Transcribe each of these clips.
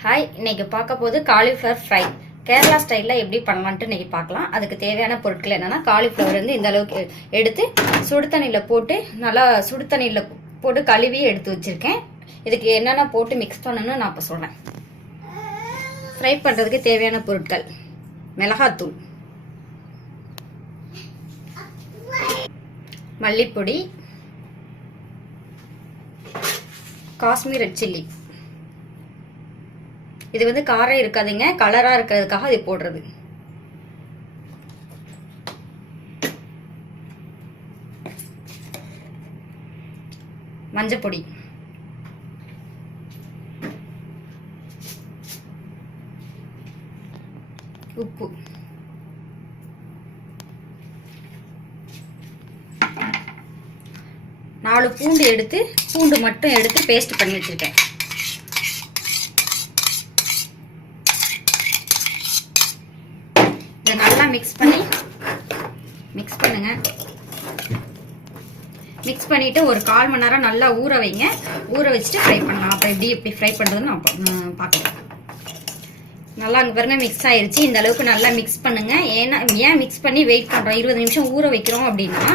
Hi இன்னைக்கு பார்க்க போது காலிஃப்ளவர் ஃப்ரை கேரளா ஸ்டைலில் எப்படி பண்ணலான்ட்டு இன்னைக்கு பார்க்கலாம். அதுக்கு தேவையான பொருட்கள் என்னன்னா காலிஃப்ளவர் வந்து இந்த அளவுக்கு எடுத்து சுடு தண்ணியில் போட்டு நல்லா சுடு தண்ணியில் போட்டு கழுவி எடுத்து வச்சிருக்கேன். இதுக்கு என்னென்ன போட்டு மிக்ஸ் பண்ணணும்னு நான் இப்போ சொல்கிறேன் ஃப்ரை பண்ணுறதுக்கு தேவையான பொருட்கள். மிளகாத்தூள். மல்லிப்பொடி. காஷ்மீர் சில்லி இது வந்து காரம் இருக்காதுங்க கலராக இருக்கிறதுக்காக இது போடுறது. மஞ்சப்பொடி. உப்பு. நாலு பூண்டு எடுத்து பூண்டு மட்டும் எடுத்து பேஸ்ட் பண்ணி வச்சிருக்கேன் இதை நல்லா மிக்ஸ் பண்ணி மிக்ஸ் பண்ணுங்க. மிக்ஸ் பண்ணிட்டு ஒரு கால் மணி நேரம் நல்லா ஊற வைங்க. ஊற வச்சுட்டு ஃப்ரை பண்ணலாம். அப்போ எப்படி எப்படி ஃப்ரை பண்ணுறதுன்னு நான் பார்க்கலாம். நல்லா அங்கே பாருங்க மிக்ஸ் ஆயிருச்சு. இந்த அளவுக்கு நல்லா மிக்ஸ் பண்ணுங்க. ஏன்னா ஏன் மிக்ஸ் பண்ணி வெயிட் பண்ணுறோம் இருபது நிமிஷம் ஊற வைக்கிறோம் அப்படின்னா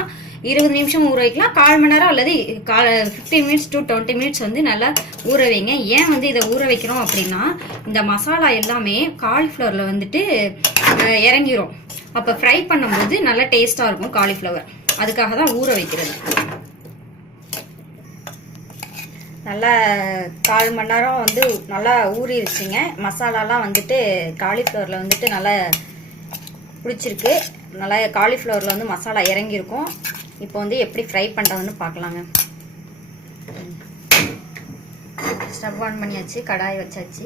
இருபது நிமிஷம் ஊற வைக்கலாம். கால் மணி நேரம் அல்லது கால் fifteen minutes to twenty minutes வந்து நல்லா ஊற வைங்க. ஏன் வந்து இதை ஊற வைக்கிறோம் அப்படின்னா இந்த மசாலா எல்லாமே காலிஃப்ளவரில் வந்துட்டு இறங்கிரும். அப்போ ஃப்ரை பண்ணும்போது நல்லா டேஸ்ட்டாக இருக்கும் காலிஃப்ளவர் அதுக்காக தான் ஊற வைக்கிறது. நல்லா கால் மணி நேரம் வந்து நல்லா ஊறிடுச்சுங்க மசாலாலாம் வந்துட்டு காலிஃப்ளவரில் வந்துட்டு நல்லா பிடிச்சிருக்கு. நல்லா காலிஃப்ளவரில் வந்து மசாலா இறங்கியிருக்கும். இப்போ வந்து எப்படி ஃப்ரை பண்ணுறதுன்னு பார்க்கலாங்க. ஸ்டவ் ஆன் பண்ணியாச்சு கடாய் வச்சாச்சு.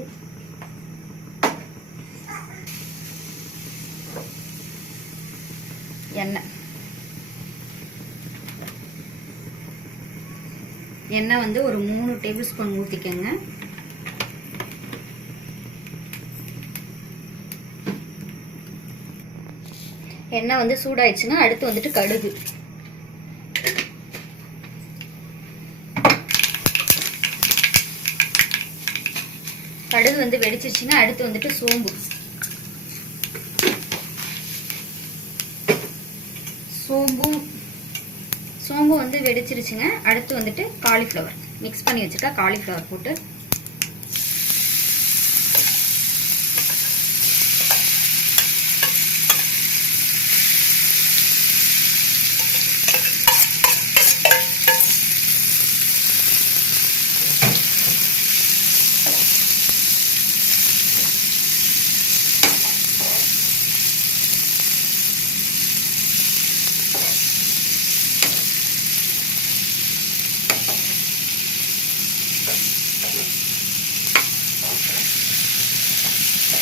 எண்ணெய். எண்ணெய் வந்து ஒரு மூணு டேபிள் ஸ்பூன் ஊற்றிக்கோங்க எண்ணெய் வந்து சூடாயிடுச்சுன்னா அடுத்து வந்துட்டு கடுகு. கடுகு வந்து வெடிச்சிருச்சுன்னா அடுத்து வந்துட்டு சோம்பு. சோம்பும் சோம்பு வந்து வெடிச்சிருச்சுங்க. அடுத்து வந்துட்டு காலிஃப்ளவர் மிக்ஸ் பண்ணி வச்சுருக்கா காலிஃப்ளவர் போட்டு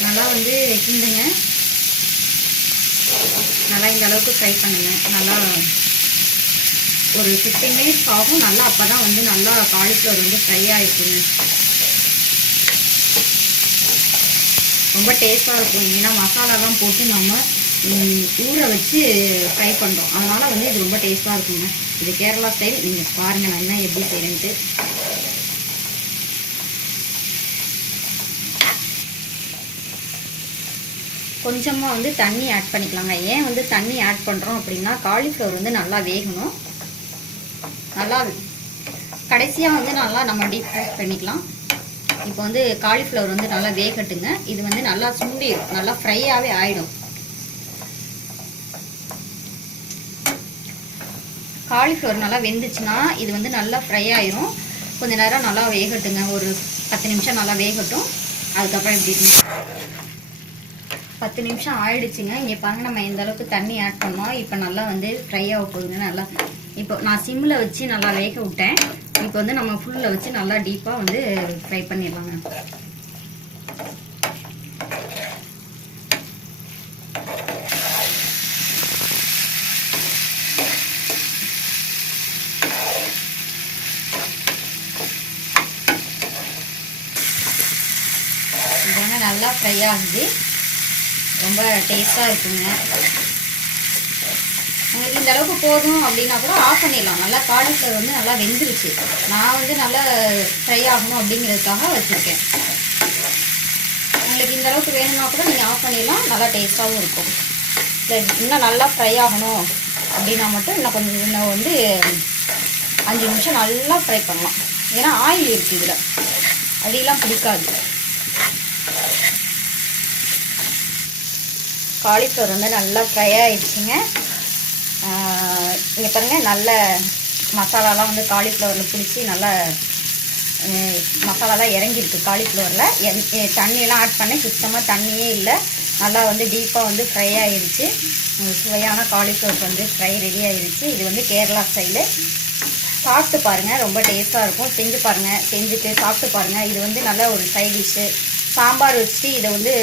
நல்லா வந்து கிண்டுங்க. நல்லா இந்த அளவுக்கு ஃப்ரை பண்ணுங்க. நல்லா ஒரு ஃபிஃப்டீன் மினிட்ஸ் ஆகும். நல்லா அப்போ தான் வந்து நல்லா காலிஃப்ளவர் வந்து ஃப்ரை ஆகிருக்குங்க ரொம்ப டேஸ்ட்டாக இருக்கும். ஏன்னா மசாலாலாம் போட்டு நம்ம ஊற வச்சு ஃப்ரை பண்ணுறோம் அதனால் வந்து இது ரொம்ப டேஸ்ட்டாக இருக்குங்க. இது கேரளா ஸ்டைல் நீங்கள் பாருங்கள் நான் என்ன எப்படி செய்யறேன்ட்டு கொஞ்சமாக வந்து தண்ணி ஆட் பண்ணிக்கலாங்க. ஏன் வந்து தண்ணி ஆட் பண்ணுறோம் அப்படின்னா காலிஃப்ளவர் வந்து நல்லா வேகணும். நல்லா கடைசியாக வந்து நல்லா நம்ம டீப் ஃப்ரை பண்ணிக்கலாம். இப்போ வந்து காலிஃப்ளவர் வந்து நல்லா வேகட்டுங்க. இது வந்து நல்லா சுண்டிடும் நல்லா ஃப்ரையாகவே ஆகிடும் காலிஃப்ளவர் நல்லா வெந்துச்சுன்னா இது வந்து நல்லா ஃப்ரை ஆயிரும். கொஞ்ச நேரம் நல்லா வேகட்டுங்க. ஒரு பத்து நிமிஷம் நல்லா வேகட்டும். அதுக்கப்புறம் எப்படி பத்து நிமிஷம் ஆயிடுச்சுங்க. இங்கே பாருங்க நம்ம எந்த அளவுக்கு தண்ணி ஆட் பண்ணோம். இப்போ நல்லா வந்து ஃப்ரை ஆக போகுதுங்க. நல்லா இப்போ நான் சிம்மில் வச்சு நல்லா வேக விட்டேன். இப்போ வந்து நம்ம ஃபுல்லில் வச்சு நல்லா டீப்பாக வந்து ஃப்ரை பண்ணிடலாங்க. நல்லா ஃப்ரை ஆகுது. ரொம்ப டேஸ்ட்டாக இருக்குங்க. உங்களுக்கு இந்த அளவுக்கு போதும் அப்படின்னா கூட ஆஃப் பண்ணிடலாம். நல்லா காலிஃப்ளவர் வந்து நல்லா வெந்துருச்சு. நான் வந்து நல்லா ஃப்ரை ஆகணும் அப்படிங்கிறதுக்காக வச்சுருக்கேன். உங்களுக்கு இந்த அளவுக்கு வேணும்னா கூட நீங்கள் ஆஃப் பண்ணிடலாம். நல்லா டேஸ்ட்டாகவும் இருக்கும். இல்லை இன்னும் நல்லா ஃப்ரை ஆகணும் அப்படின்னா மட்டும் இன்னும் கொஞ்சம் இன்னும் வந்து அஞ்சு நிமிஷம் நல்லா ஃப்ரை பண்ணலாம். ஏன்னா ஆயில் இருக்குது இதில். அடியெல்லாம் பிடிக்காது. காலிஃப்ளவர் வந்து நல்லா ஃப்ரை ஆகிடுச்சுங்க இங்கே பாருங்கள் நல்ல மசாலாலாம் வந்து காலிஃப்ளவரில் பிடிச்சி நல்லா மசாலாலாம் இறங்கியிருக்கு காலிஃப்ளவரில். எந் தண்ணியெல்லாம் ஆட் பண்ணேன் சுத்தமாக தண்ணியே இல்லை. நல்லா வந்து டீப்பாக வந்து ஃப்ரை ஆகிருச்சு சுவையான காலிஃப்ளவர் வந்து ஃப்ரை ரெடி ஆகிருச்சு இது வந்து கேரளா ஸ்டைலு சாப்பிட்டு பாருங்கள் ரொம்ப டேஸ்ட்டாக இருக்கும். செஞ்சு பாருங்கள் செஞ்சுட்டு சாப்பிட்டு பாருங்கள் இது வந்து நல்ல ஒரு சைட் டிஷ்ஷு சாம்பார் வச்சுட்டு இதை வந்து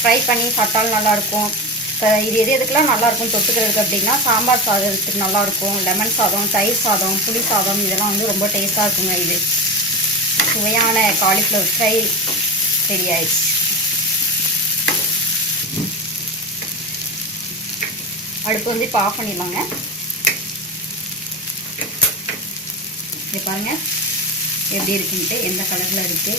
ஃப்ரை பண்ணி சாப்பிட்டாலும் நல்லாயிருக்கும். இப்போ இது எது எதுக்கெல்லாம் நல்லாயிருக்கும் தொட்டுக்கிறதுக்கு அப்படின்னா சாம்பார் சாதத்துக்கு நல்லாயிருக்கும். லெமன் சாதம் தயிர் சாதம் புளி சாதம் இதெல்லாம் வந்து ரொம்ப டேஸ்ட்டாக இருக்குங்க இது. சுவையான காலிஃப்ளவர் ஃப்ரை ரெடி ஆயிடுச்சு. அடுப்பு வந்து இப்போ ஆஃப் பண்ணிடலாங்க. இங்கே பாருங்கள் எப்படி இருக்குன்ட்டு எந்த கலரில் இருக்குது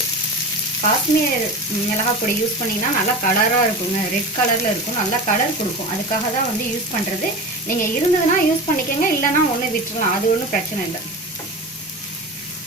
காஷ்மீர் மிளகாய் பொடி யூஸ் பண்ணிங்கன்னா நல்லா கலராக இருக்குங்க. ரெட் கலரில் இருக்கும். நல்லா கலர் கொடுக்கும். அதுக்காக தான் வந்து யூஸ் பண்ணுறது நீங்கள் இருந்ததுன்னா யூஸ் பண்ணிக்கோங்க. இல்லைன்னா ஒன்று விட்டுருலாம் அது ஒன்றும் பிரச்சனை இல்லை.